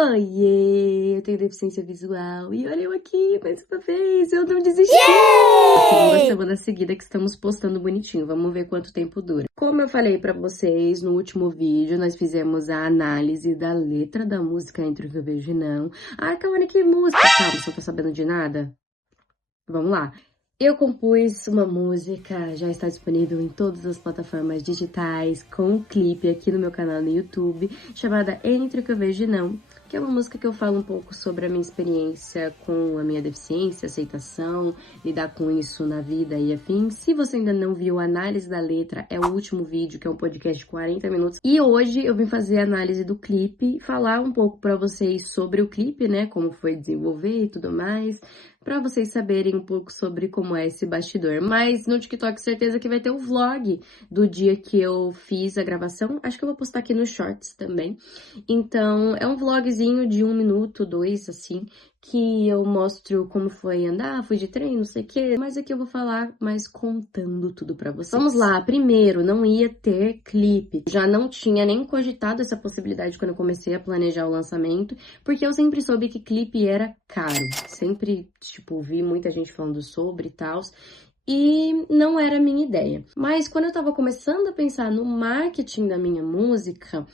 Oiê, eu tenho deficiência visual e olha eu aqui mais uma vez, eu não desisti! Segunda semana seguida que estamos postando bonitinho, vamos ver quanto tempo dura. Como eu falei pra vocês no último vídeo, nós fizemos a análise da letra da música Entre o que eu vejo e não. Ai, Kawane, que música! Calma, você não tá sabendo de nada? Vamos lá. Eu compus uma música, já está disponível em todas as plataformas digitais, com um clipe aqui no meu canal no YouTube, chamada Entre o que eu vejo e não, que é uma música que eu falo um pouco sobre a minha experiência com a minha deficiência, aceitação, lidar com isso na vida e afim. Se você ainda não viu a análise da letra, é o último vídeo, que é um podcast de 40 minutos. E hoje eu vim fazer a análise do clipe, falar um pouco pra vocês sobre o clipe, né, como foi desenvolver e tudo mais, pra vocês saberem um pouco sobre como é esse bastidor. Mas no TikTok, certeza que vai ter um vlog do dia que eu fiz a gravação. Acho que eu vou postar aqui nos shorts também. Então, é um vlogzinho de 1 minuto, 2, assim, que eu mostro como foi andar, fui de trem, não sei o quê. Mas aqui eu vou falar mais contando tudo pra vocês. Vamos lá, primeiro, não ia ter clipe. Já não tinha nem cogitado essa possibilidade quando eu comecei a planejar o lançamento, porque eu sempre soube que clipe era caro. Sempre, tipo, vi muita gente falando sobre e tal. E não era a minha ideia. Mas quando eu tava começando a pensar no marketing da minha música,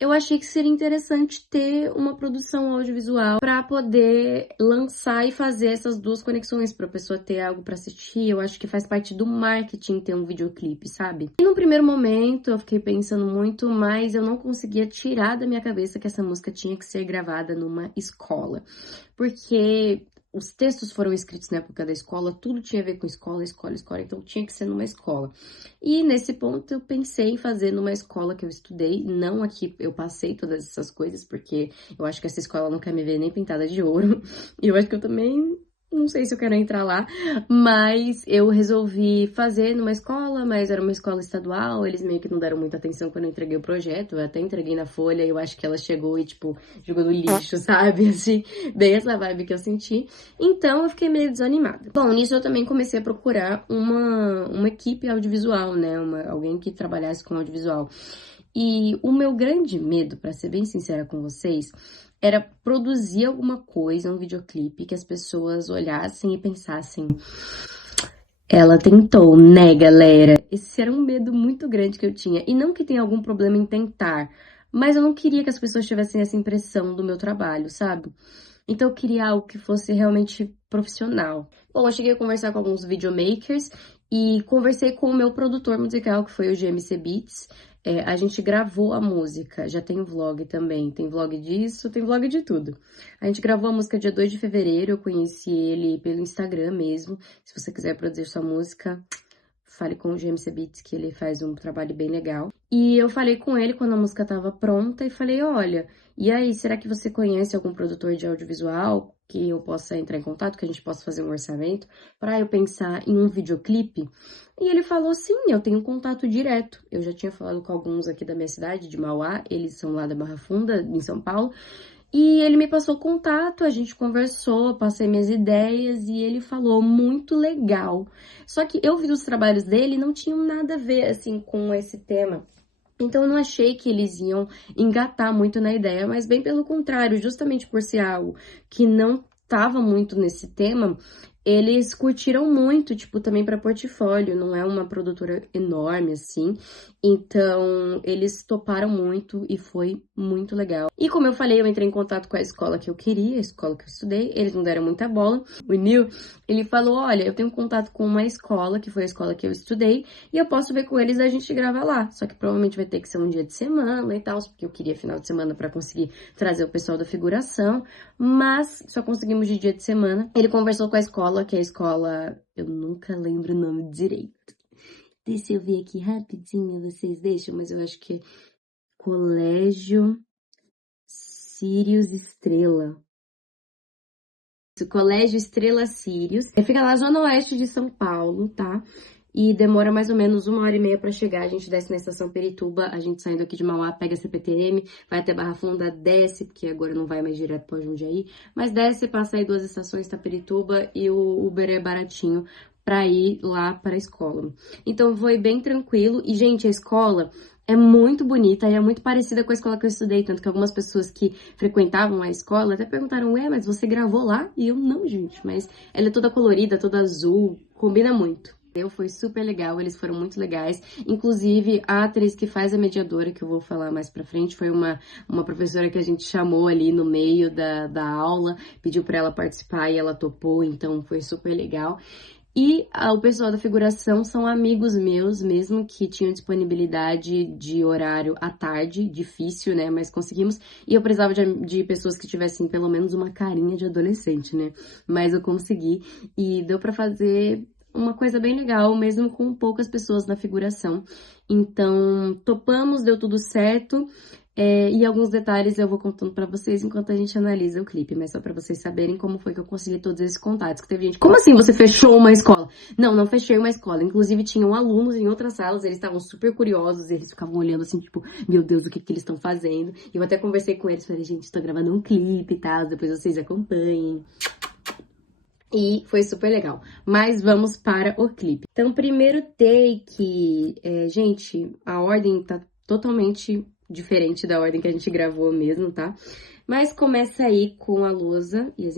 eu achei que seria interessante ter uma produção audiovisual para poder lançar e fazer essas duas conexões, para a pessoa ter algo para assistir. Eu acho que faz parte do marketing ter um videoclipe, sabe? E no primeiro momento eu fiquei pensando muito, mas eu não conseguia tirar da minha cabeça que essa música tinha que ser gravada numa escola. Porque os textos foram escritos na época da escola, tudo tinha a ver com escola, então tinha que ser numa escola. E nesse ponto eu pensei em fazer numa escola que eu estudei, não aqui, eu passei todas essas coisas, porque eu acho que essa escola não quer me ver nem pintada de ouro, e eu acho que eu também não sei se eu quero entrar lá, mas eu resolvi fazer numa escola, mas era uma escola estadual, eles meio que não deram muita atenção quando eu entreguei o projeto, eu até entreguei na folha, eu acho que ela chegou e, tipo, jogou no lixo, sabe, assim, bem essa vibe que eu senti, então eu fiquei meio desanimada. Bom, nisso eu também comecei a procurar uma equipe audiovisual, né, alguém que trabalhasse com audiovisual, e o meu grande medo, pra ser bem sincera com vocês, era produzir alguma coisa, um videoclipe, que as pessoas olhassem e pensassem: ela tentou, né, galera? Esse era um medo muito grande que eu tinha. E não que tenha algum problema em tentar, mas eu não queria que as pessoas tivessem essa impressão do meu trabalho, sabe? Então eu queria algo que fosse realmente profissional. Bom, eu cheguei a conversar com alguns videomakers e conversei com o meu produtor musical, que foi o GMC Beats. A gente gravou a música, já tem o vlog também, tem vlog disso, tem vlog de tudo. A gente gravou a música dia 2 de fevereiro, eu conheci ele pelo Instagram mesmo. Se você quiser produzir sua música, fale com o GMC Beats, que ele faz um trabalho bem legal. E eu falei com ele quando a música tava pronta e falei: olha, e aí, será que você conhece algum produtor de audiovisual que eu possa entrar em contato, que a gente possa fazer um orçamento para eu pensar em um videoclipe? E ele falou: sim, eu tenho contato direto. Eu já tinha falado com alguns aqui da minha cidade, de Mauá, eles são lá da Barra Funda, em São Paulo. E ele me passou o contato, a gente conversou, passei minhas ideias e ele falou: muito legal. Só que eu vi os trabalhos dele e não tinham nada a ver, assim, com esse tema. Então eu não achei que eles iam engatar muito na ideia, mas bem pelo contrário, justamente por ser algo que não estava muito nesse tema, eles curtiram muito, tipo, também para portfólio, não é uma produtora enorme assim. Então, eles toparam muito e foi muito legal. E como eu falei, eu entrei em contato com a escola que eu queria, a escola que eu estudei, eles não deram muita bola. O Nil, ele falou: olha, eu tenho contato com uma escola, que foi a escola que eu estudei, e eu posso ver com eles e a gente grava lá. Só que provavelmente vai ter que ser um dia de semana e tal, porque eu queria final de semana para conseguir trazer o pessoal da figuração, mas só conseguimos de dia de semana. Ele conversou com a escola, que é a escola, eu nunca lembro o nome direito. Deixa eu ver aqui rapidinho, vocês deixam, mas eu acho que é Colégio Sírios Estrela. Isso, Colégio Estrela Sírios. Fica lá na Zona Oeste de São Paulo, tá? E demora mais ou menos 1h30 para chegar. A gente desce na estação Pirituba, a gente saindo aqui de Mauá, pega a CPTM, vai até Barra Funda, desce, porque agora não vai mais direto para Jundiaí, mas desce, passa aí 2 estações, tá Pirituba, e o Uber é baratinho para ir lá para a escola. Então foi bem tranquilo. E, gente, a escola é muito bonita e é muito parecida com a escola que eu estudei, tanto que algumas pessoas que frequentavam a escola até perguntaram, ué, mas você gravou lá? E eu, não, gente, mas ela é toda colorida, toda azul, combina muito. Foi super legal, eles foram muito legais. Inclusive, a atriz que faz a mediadora, que eu vou falar mais pra frente, foi uma professora que a gente chamou ali no meio da aula, pediu pra ela participar e ela topou, então foi super legal. E o pessoal da figuração são amigos meus, mesmo que tinham disponibilidade de horário à tarde, difícil, né? Mas conseguimos. E eu precisava de pessoas que tivessem pelo menos uma carinha de adolescente, né? Mas eu consegui e deu pra fazer uma coisa bem legal, mesmo com poucas pessoas na figuração. Então, topamos, deu tudo certo. E alguns detalhes eu vou contando pra vocês enquanto a gente analisa o clipe, mas só pra vocês saberem como foi que eu consegui todos esses contatos. Que teve gente, como assim você fechou uma escola? Não, não fechei uma escola. Inclusive, tinham alunos em outras salas, eles estavam super curiosos, eles ficavam olhando assim, tipo, meu Deus, o que que eles estão fazendo? E eu até conversei com eles, falei, gente, tô gravando um clipe e tal, depois vocês acompanhem. E foi super legal. Mas vamos para o clipe. Então, primeiro take, gente, a ordem tá totalmente diferente da ordem que a gente gravou mesmo, tá? Mas começa aí com a lousa e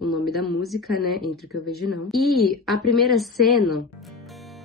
o nome da música, né? Entre o que eu vejo não. E a primeira cena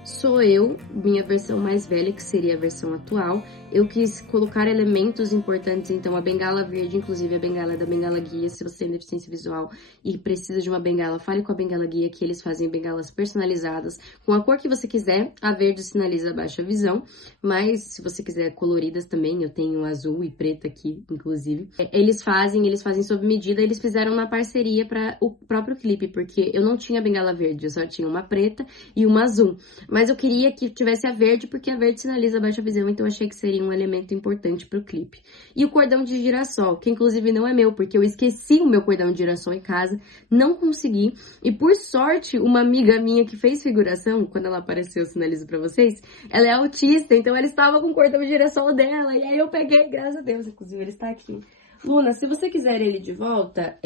sou eu, minha versão mais velha, que seria a versão atual. Eu quis colocar elementos importantes, então a bengala verde, inclusive a bengala é da Bengala Guia. Se você tem deficiência visual e precisa de uma bengala, fale com a Bengala Guia, que eles fazem bengalas personalizadas com a cor que você quiser. A verde sinaliza baixa visão, mas se você quiser coloridas também, eu tenho azul e preta aqui, inclusive. Eles fazem sob medida, eles fizeram uma parceria para o próprio clipe, porque eu não tinha bengala verde, eu só tinha uma preta e uma azul. Mas eu queria que tivesse a verde, porque a verde sinaliza baixa visão, então eu achei que seria um elemento importante pro clipe. E o cordão de girassol, que inclusive não é meu, porque eu esqueci o meu cordão de girassol em casa, não consegui. E por sorte, uma amiga minha que fez figuração, quando ela apareceu, eu sinalizo pra vocês, ela é autista, então ela estava com o cordão de girassol dela, e aí eu peguei, graças a Deus, inclusive ele está aqui. Luna, se você quiser ele de volta,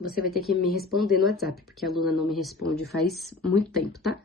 você vai ter que me responder no WhatsApp, porque a Luna não me responde faz muito tempo, tá?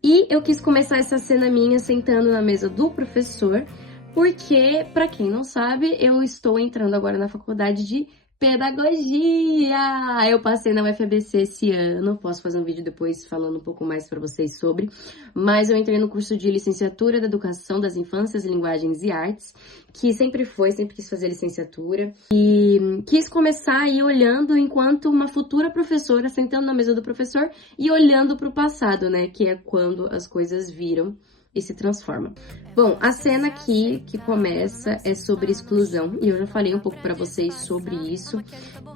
E eu quis começar essa cena minha sentando na mesa do professor, porque, pra quem não sabe, eu estou entrando agora na faculdade de pedagogia. Eu passei na UFABC esse ano, posso fazer um vídeo depois falando um pouco mais pra vocês sobre, mas eu entrei no curso de licenciatura da Educação das Infâncias, Linguagens e Artes, que sempre quis fazer licenciatura, e quis começar aí olhando enquanto uma futura professora, sentando na mesa do professor e olhando para o passado, né, que é quando as coisas viram e se transformam. Bom, a cena aqui que começa é sobre exclusão, e eu já falei um pouco para vocês sobre isso,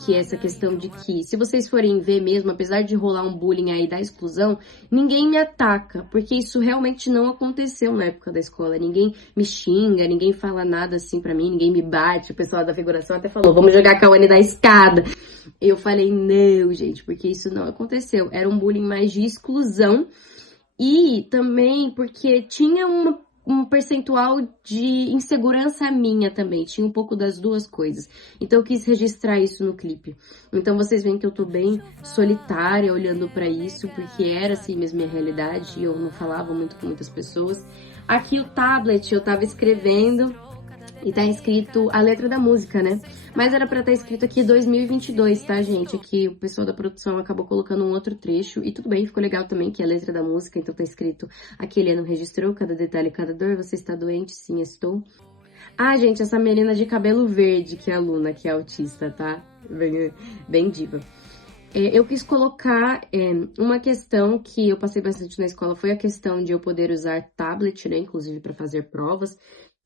que é essa questão de que, se vocês forem ver mesmo, apesar de rolar um bullying aí da exclusão, ninguém me ataca, porque isso realmente não aconteceu na época da escola. Ninguém me xinga, ninguém fala nada assim pra mim, ninguém me bate. O pessoal da figuração até falou, vamos jogar a Cauane da escada. Eu falei, não, gente, porque isso não aconteceu. Era um bullying mais de exclusão e também porque tinha um percentual de insegurança minha também, tinha um pouco das duas coisas. Então eu quis registrar isso no clipe. Então vocês veem que eu tô bem solitária olhando pra isso, porque era assim mesmo minha realidade, e eu não falava muito com muitas pessoas. Aqui o tablet, eu tava escrevendo e tá escrito a letra da música, né? Mas era pra estar escrito aqui 2022, tá, gente? Aqui o pessoal da produção acabou colocando um outro trecho. E tudo bem, ficou legal também, que é a letra da música. Então tá escrito, aqui ele não registrou, cada detalhe, cada dor. Você está doente? Sim, estou. Ah, gente, essa menina de cabelo verde, que é a Luna, que é autista, tá? Bem diva. Eu quis colocar uma questão que eu passei bastante na escola, foi a questão de eu poder usar tablet, né? Inclusive para fazer provas.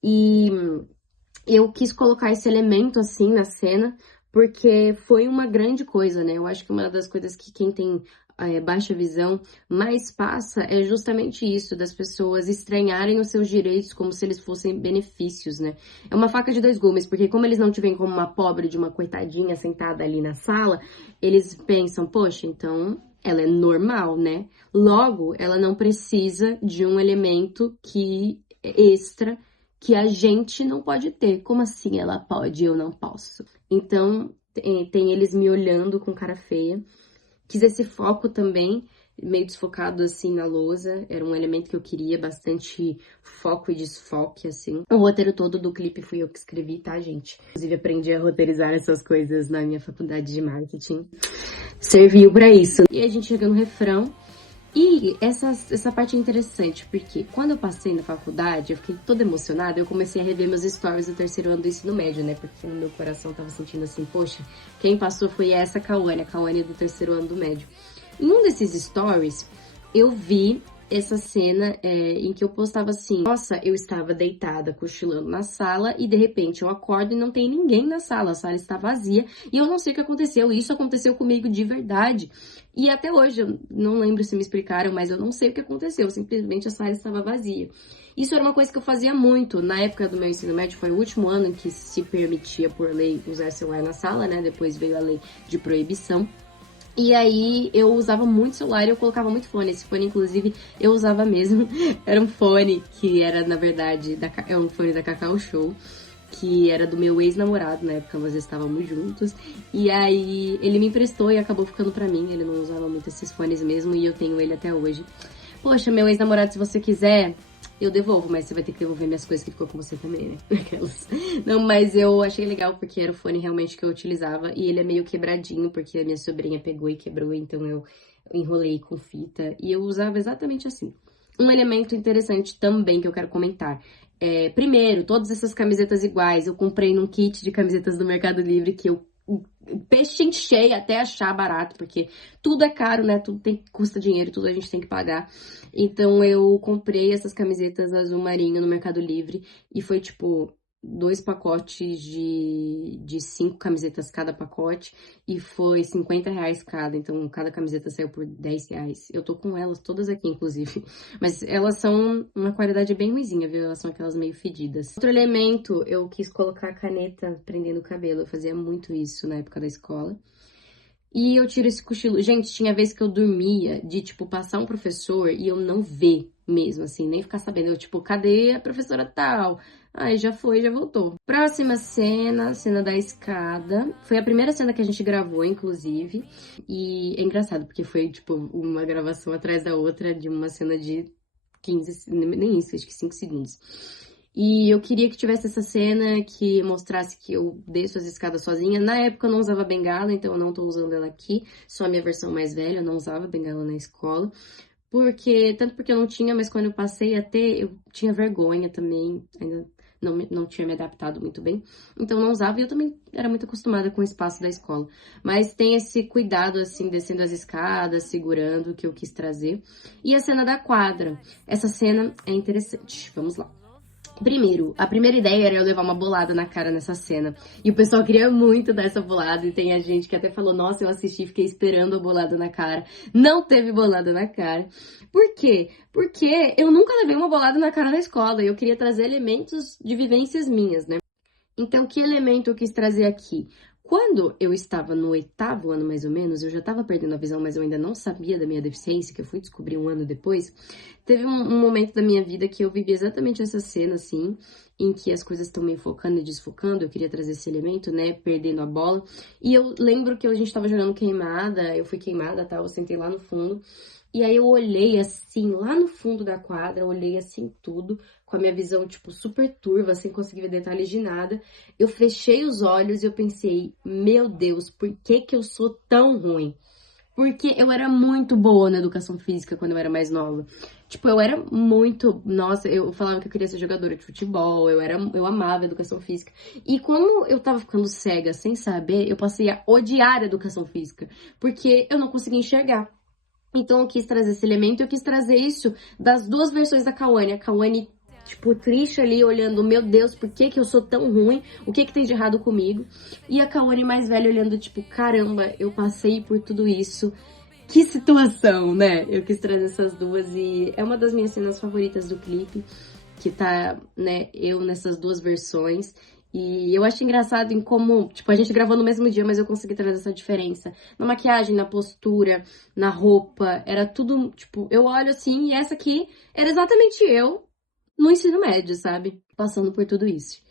E eu quis colocar esse elemento, assim, na cena, porque foi uma grande coisa, né? Eu acho que uma das coisas que quem tem baixa visão mais passa é justamente isso, das pessoas estranharem os seus direitos como se eles fossem benefícios, né? É uma faca de dois gumes, porque como eles não te veem como uma pobre de uma coitadinha sentada ali na sala, eles pensam, poxa, então ela é normal, né? Logo, ela não precisa de um elemento que extra que a gente não pode ter. Como assim ela pode e eu não posso? Então, tem eles me olhando com cara feia. Quis esse foco também meio desfocado, assim, na lousa. Era um elemento que eu queria, bastante foco e desfoque, assim. O roteiro todo do clipe fui eu que escrevi, tá, gente? Inclusive, aprendi a roteirizar essas coisas na minha faculdade de marketing. Serviu pra isso. E a gente chega no refrão. E essa parte é interessante, porque quando eu passei na faculdade, eu fiquei toda emocionada, eu comecei a rever meus stories do terceiro ano do ensino médio, né? Porque no meu coração tava sentindo assim, poxa, quem passou foi essa Cauane, a Cauane do terceiro ano do médio. Em um desses stories, eu vi essa cena em que eu postava assim, nossa, eu estava deitada, cochilando na sala, e de repente eu acordo e não tem ninguém na sala, a sala está vazia, e eu não sei o que aconteceu, isso aconteceu comigo de verdade. E até hoje, eu não lembro se me explicaram, mas eu não sei o que aconteceu, simplesmente a sala estava vazia. Isso era uma coisa que eu fazia muito. Na época do meu ensino médio, foi o último ano em que se permitia, por lei, usar celular na sala, né? Depois veio a lei de proibição. E aí, eu usava muito celular e eu colocava muito fone. Esse fone, inclusive, eu usava mesmo. Era um fone que era, na verdade, é um fone da Cacau Show, que era do meu ex-namorado, na época nós estávamos juntos. E aí, ele me emprestou e acabou ficando pra mim. Ele não usava muito esses fones mesmo e eu tenho ele até hoje. Poxa, meu ex-namorado, se você quiser, eu devolvo, mas você vai ter que devolver minhas coisas que ficou com você também, né? Aquelas. Não, mas eu achei legal porque era o fone realmente que eu utilizava e ele é meio quebradinho porque a minha sobrinha pegou e quebrou, então eu enrolei com fita e eu usava exatamente assim. Um elemento interessante também que eu quero comentar. Primeiro, todas essas camisetas iguais, eu comprei num kit de camisetas do Mercado Livre que eu pechinchei até achar barato, porque tudo é caro, né? Tudo custa dinheiro, tudo a gente tem que pagar. Então eu comprei essas camisetas azul marinho no Mercado Livre e foi tipo 2 pacotes de 5 camisetas cada pacote e foi R$ 50 cada. Então cada camiseta saiu por R$ 10. Eu tô com elas todas aqui, inclusive. Mas elas são uma qualidade bem ruizinha, viu? Elas são aquelas meio fedidas. Outro elemento, eu quis colocar a caneta prendendo o cabelo. Eu fazia muito isso na época da escola. E eu tiro esse cochilo. Gente, tinha vez que eu dormia de, tipo, passar um professor e eu não ver mesmo, assim, nem ficar sabendo. Eu, tipo, cadê a professora tal? Aí já foi, já voltou. Próxima cena, cena da escada. Foi a primeira cena que a gente gravou, inclusive. E é engraçado, porque foi, tipo, uma gravação atrás da outra de uma cena de 15, nem isso, acho que 5 segundos. E eu queria que tivesse essa cena que mostrasse que eu desço as escadas sozinha. Na época eu não usava bengala, então eu não tô usando ela aqui. Só a minha versão mais velha, eu não usava bengala na escola. Tanto porque eu não tinha, mas quando eu passei a ter, eu tinha vergonha também. Ainda não tinha me adaptado muito bem. Então não usava e eu também era muito acostumada com o espaço da escola. Mas tem esse cuidado, assim, descendo as escadas, segurando, que eu quis trazer. E a cena da quadra. Essa cena é interessante. Vamos lá. Primeiro, a primeira ideia era eu levar uma bolada na cara nessa cena. E o pessoal queria muito dar essa bolada. E tem a gente que até falou, nossa, eu assisti e fiquei esperando a bolada na cara. Não teve bolada na cara. Por quê? Porque eu nunca levei uma bolada na cara na escola. E eu queria trazer elementos de vivências minhas, né? Então, que elemento eu quis trazer aqui? Quando eu estava no 8º ano, mais ou menos, eu já estava perdendo a visão, mas eu ainda não sabia da minha deficiência, que eu fui descobrir um ano depois. Teve um momento da minha vida que eu vivi exatamente essa cena, assim, em que as coisas estão meio focando e desfocando. Eu queria trazer esse elemento, né, perdendo a bola. E eu lembro que a gente estava jogando queimada, eu fui queimada, tá? Eu sentei lá no fundo. E aí eu olhei assim, lá no fundo da quadra, olhei assim tudo, com a minha visão, tipo, super turva, sem conseguir ver detalhes de nada. Eu fechei os olhos e eu pensei, meu Deus, por que que eu sou tão ruim? Porque eu era muito boa na educação física quando eu era mais nova. Tipo, eu era muito... Nossa, eu falava que eu queria ser jogadora de futebol, eu amava educação física. E como eu tava ficando cega sem saber, eu passei a odiar a educação física. Porque eu não conseguia enxergar. Então eu quis trazer esse elemento, eu quis trazer isso das duas versões da Cauane. A Cauane, tipo, triste ali, olhando, meu Deus, por que que eu sou tão ruim? O que que tem de errado comigo? E a Cauane mais velha olhando, tipo, caramba, eu passei por tudo isso. Que situação, né? Eu quis trazer essas duas e é uma das minhas cenas favoritas do clipe, que tá, né, eu nessas duas versões. E eu acho engraçado em como, tipo, a gente gravou no mesmo dia, mas eu consegui trazer essa diferença. Na maquiagem, na postura, na roupa, era tudo, tipo, eu olho assim e essa aqui era exatamente eu no ensino médio, sabe? Passando por tudo isso.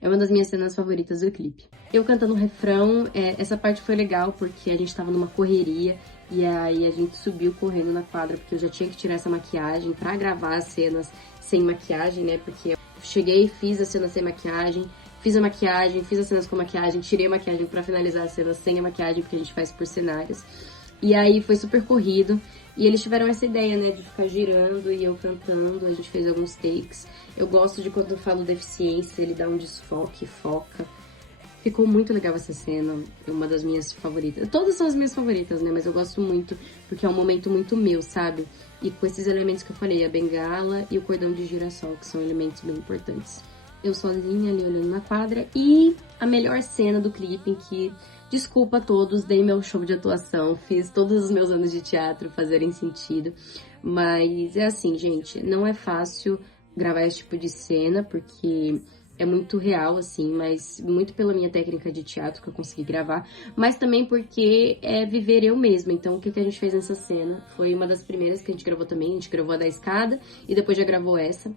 É uma das minhas cenas favoritas do clipe. Eu cantando o refrão, essa parte foi legal porque a gente tava numa correria E aí a gente subiu correndo na quadra, porque eu já tinha que tirar essa maquiagem pra gravar as cenas sem maquiagem, né? Porque eu cheguei, fiz a cena sem maquiagem, fiz a maquiagem, fiz as cenas com maquiagem, tirei a maquiagem pra finalizar as cenas sem a maquiagem, porque a gente faz por cenários. E aí foi super corrido. E eles tiveram essa ideia, né, de ficar girando e eu cantando. A gente fez alguns takes. Eu gosto de quando eu falo deficiência, ele dá um desfoque, foca. Ficou muito legal essa cena, é uma das minhas favoritas. Todas são as minhas favoritas, né? Mas eu gosto muito, porque é um momento muito meu, sabe? E com esses elementos que eu falei, a bengala e o cordão de girassol, que são elementos bem importantes. Eu sozinha ali olhando na quadra. E a melhor cena do clipe em que, desculpa a todos, dei meu show de atuação, fiz todos os meus anos de teatro fazerem sentido. Mas é assim, gente, não é fácil gravar esse tipo de cena, porque é muito real, assim, mas muito pela minha técnica de teatro que eu consegui gravar, mas também porque é viver eu mesma. Então, o que a gente fez nessa cena foi uma das primeiras que a gente gravou também. A gente gravou a da escada e depois já gravou essa.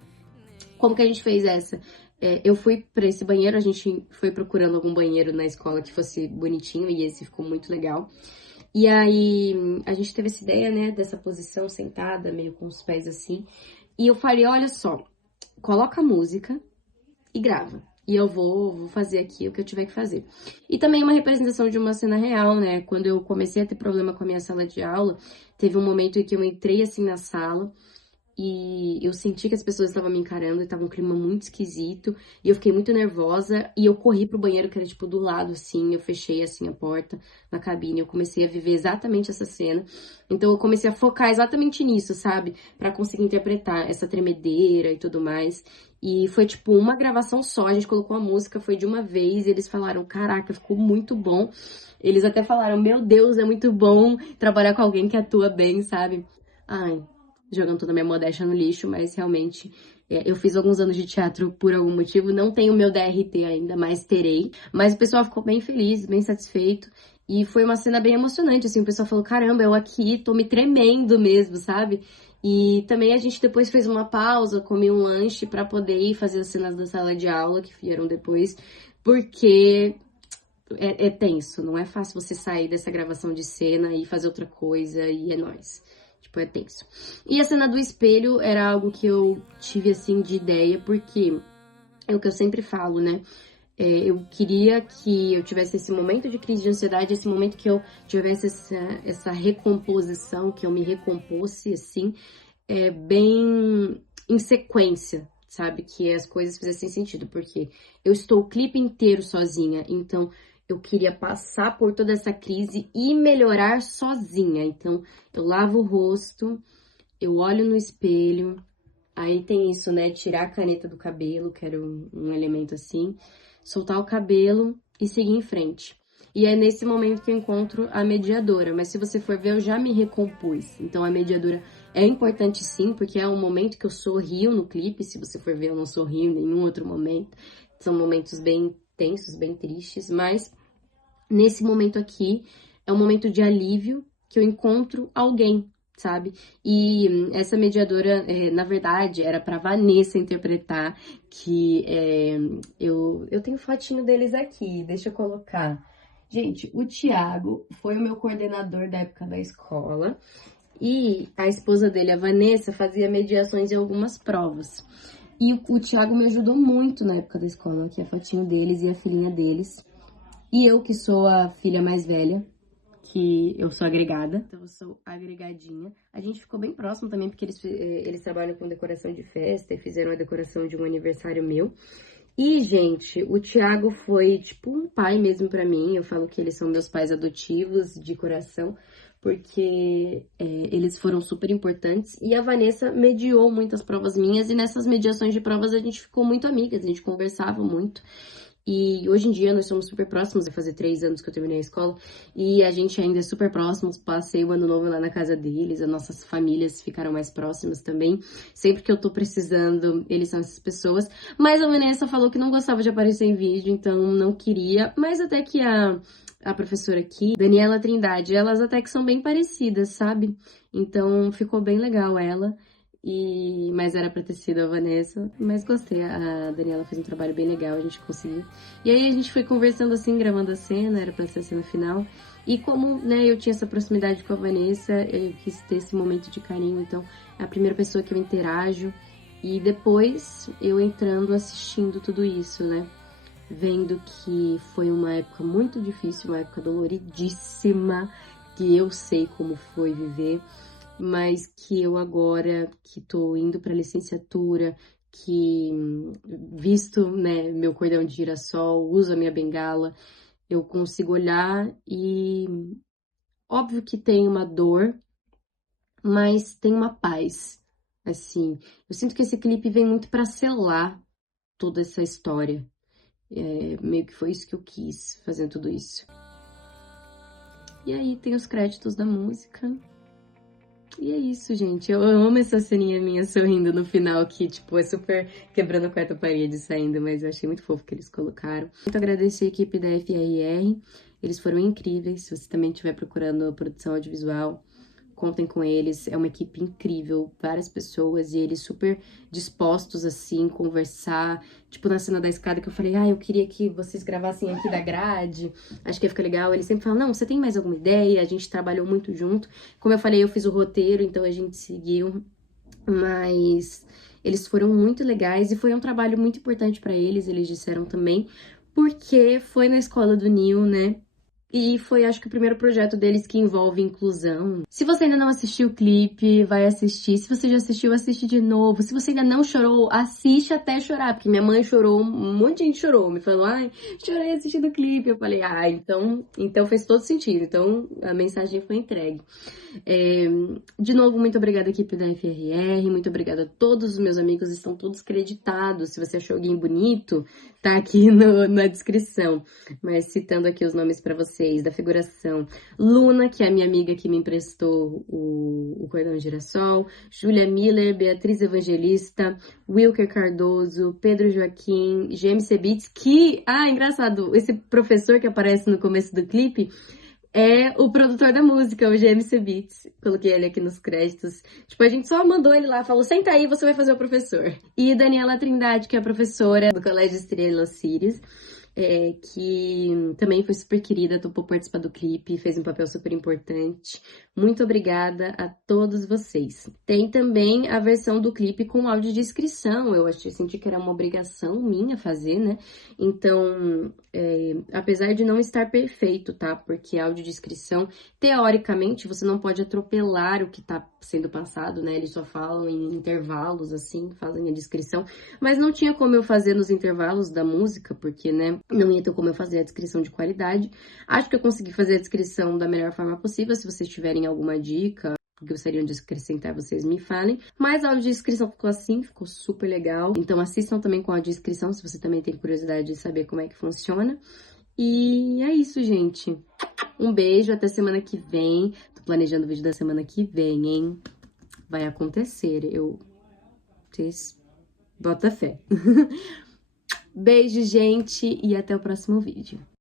Como que a gente fez essa? Eu fui pra esse banheiro, a gente foi procurando algum banheiro na escola que fosse bonitinho e esse ficou muito legal. E aí, a gente teve essa ideia, né, dessa posição sentada, meio com os pés assim. E eu falei, olha só, coloca a música e grava. E eu vou fazer aqui o que eu tiver que fazer. E também uma representação de uma cena real, né? Quando eu comecei a ter problema com a minha sala de aula, teve um momento em que eu entrei assim na sala e eu senti que as pessoas estavam me encarando e tava um clima muito esquisito. E eu fiquei muito nervosa e eu corri pro banheiro que era tipo do lado, assim. Eu fechei assim a porta na cabine. Eu comecei a viver exatamente essa cena. Então eu comecei a focar exatamente nisso, sabe? Pra conseguir interpretar essa tremedeira e tudo mais. E foi tipo uma gravação só. A gente colocou a música, foi de uma vez. E eles falaram: caraca, ficou muito bom. Eles até falaram: meu Deus, é muito bom trabalhar com alguém que atua bem, sabe? Ai, jogando toda a minha modéstia no lixo, mas realmente eu fiz alguns anos de teatro por algum motivo. Não tenho meu DRT ainda, mas terei. Mas o pessoal ficou bem feliz, bem satisfeito. E foi uma cena bem emocionante, assim. O pessoal falou, caramba, eu aqui tô me tremendo mesmo, sabe? E também a gente depois fez uma pausa, comi um lanche pra poder ir fazer as cenas da sala de aula, que vieram depois. Porque é tenso, não é fácil você sair dessa gravação de cena e fazer outra coisa, e é nóis. Tipo, é tenso. E a cena do espelho era algo que eu tive, assim, de ideia, porque é o que eu sempre falo, né? Eu queria que eu tivesse esse momento de crise de ansiedade, esse momento que eu tivesse essa recomposição, que eu me recomposse, assim, bem em sequência, sabe? Que as coisas fizessem sentido, porque eu estou o clipe inteiro sozinha, então eu queria passar por toda essa crise e melhorar sozinha. Então, eu lavo o rosto, eu olho no espelho, aí tem isso, né? Tirar a caneta do cabelo, que era um elemento assim, soltar o cabelo e seguir em frente. E é nesse momento que eu encontro a mediadora. Mas se você for ver, eu já me recompus. Então a mediadora é importante sim, porque é um momento que eu sorrio no clipe. Se você for ver, eu não sorrio em nenhum outro momento. São momentos bem tensos, bem tristes. Mas nesse momento aqui, é um momento de alívio que eu encontro alguém, sabe? E essa mediadora, na verdade, era pra Vanessa interpretar, que eu tenho fotinho deles aqui, deixa eu colocar. Gente, o Thiago foi o meu coordenador da época da escola e a esposa dele, a Vanessa, fazia mediações em algumas provas. E o Thiago me ajudou muito na época da escola, aqui é a fotinho deles e a filhinha deles. E eu, que sou a filha mais velha, que eu sou agregada, então eu sou agregadinha. A gente ficou bem próximo também, porque eles trabalham com decoração de festa e fizeram a decoração de um aniversário meu. E, gente, o Thiago foi tipo um pai mesmo pra mim. Eu falo que eles são meus pais adotivos de coração, porque eles foram super importantes. E a Vanessa mediou muitas provas minhas, e nessas mediações de provas a gente ficou muito amigas, a gente conversava muito. E hoje em dia nós somos super próximos, vai fazer 3 anos que eu terminei a escola, e a gente ainda é super próximos, passei o ano novo lá na casa deles, as nossas famílias ficaram mais próximas também. Sempre que eu tô precisando, eles são essas pessoas. Mas a Vanessa falou que não gostava de aparecer em vídeo, então não queria, mas até que a professora aqui, Daniela Trindade, elas até que são bem parecidas, sabe? Então ficou bem legal ela. Mas era pra ter sido a Vanessa. Mas gostei, a Daniela fez um trabalho bem legal, a gente conseguiu. E aí a gente foi conversando assim, gravando a cena, era pra ser a cena final. E como, né, eu tinha essa proximidade com a Vanessa, eu quis ter esse momento de carinho, então é a primeira pessoa que eu interajo. E depois eu entrando, assistindo tudo isso, né? Vendo que foi uma época muito difícil, uma época doloridíssima, que eu sei como foi viver, mas que eu agora que tô indo para licenciatura, que visto, né, meu cordão de girassol, uso a minha bengala, eu consigo olhar e óbvio que tem uma dor, mas tem uma paz. Assim, eu sinto que esse clipe vem muito para selar toda essa história. Meio que foi isso que eu quis, fazendo tudo isso. E aí tem os créditos da música. E é isso, gente. Eu amo essa ceninha minha sorrindo no final, que, tipo, é super quebrando a quarta parede saindo, mas eu achei muito fofo que eles colocaram. Muito agradecer a equipe da FRR, eles foram incríveis. Se você também estiver procurando produção audiovisual, contem com eles, é uma equipe incrível, várias pessoas, e eles super dispostos, assim, conversar. Tipo, na cena da escada que eu falei, eu queria que vocês gravassem aqui da grade, acho que ia ficar legal. Eles sempre falam, não, você tem mais alguma ideia? A gente trabalhou muito junto. Como eu falei, eu fiz o roteiro, então a gente seguiu, mas eles foram muito legais e foi um trabalho muito importante pra eles, eles disseram também, porque foi na escola do Nil, né? E foi, acho que, o primeiro projeto deles que envolve inclusão. Se você ainda não assistiu o clipe, vai assistir. Se você já assistiu, assiste de novo. Se você ainda não chorou, assiste até chorar. Porque minha mãe chorou, um monte de gente chorou. Me falou, chorei assistindo o clipe. Eu falei, então fez todo sentido. Então, a mensagem foi entregue. De novo, muito obrigada, equipe da FRR. Muito obrigada a todos os meus amigos. Estão todos creditados. Se você achou alguém bonito, tá aqui na descrição. Mas citando aqui os nomes pra vocês, da figuração. Luna, que é a minha amiga que me emprestou o cordão girassol. Júlia Miller, Beatriz Evangelista, Wilker Cardoso, Pedro Joaquim, GMC Beats, que... engraçado, esse professor que aparece no começo do clipe é o produtor da música, o GMC Beats. Coloquei ele aqui nos créditos. Tipo, a gente só mandou ele lá, falou, senta aí, você vai fazer o professor. E Daniela Trindade, que é a professora do Colégio Estrela Sírios, que também foi super querida, topou participar do clipe, fez um papel super importante. Muito obrigada a todos vocês. Tem também a versão do clipe com áudio de inscrição. Senti que era uma obrigação minha fazer, né? Então, apesar de não estar perfeito, tá? Porque áudio de inscrição, teoricamente, você não pode atropelar o que tá sendo passado, né? Eles só falam em intervalos, assim, fazem a descrição. Mas não tinha como eu fazer nos intervalos da música, porque, né, não ia ter como eu fazer a descrição de qualidade. Acho que eu consegui fazer a descrição da melhor forma possível. Se vocês tiverem alguma dica que gostariam de acrescentar, vocês me falem. Mas a audiodescrição ficou assim, ficou super legal. Então assistam também com a audiodescrição, se você também tem curiosidade de saber como é que funciona. E é isso, gente. Um beijo, até semana que vem. Tô planejando o vídeo da semana que vem, hein? Vai acontecer, vocês bota fé. Beijo, gente, e até o próximo vídeo.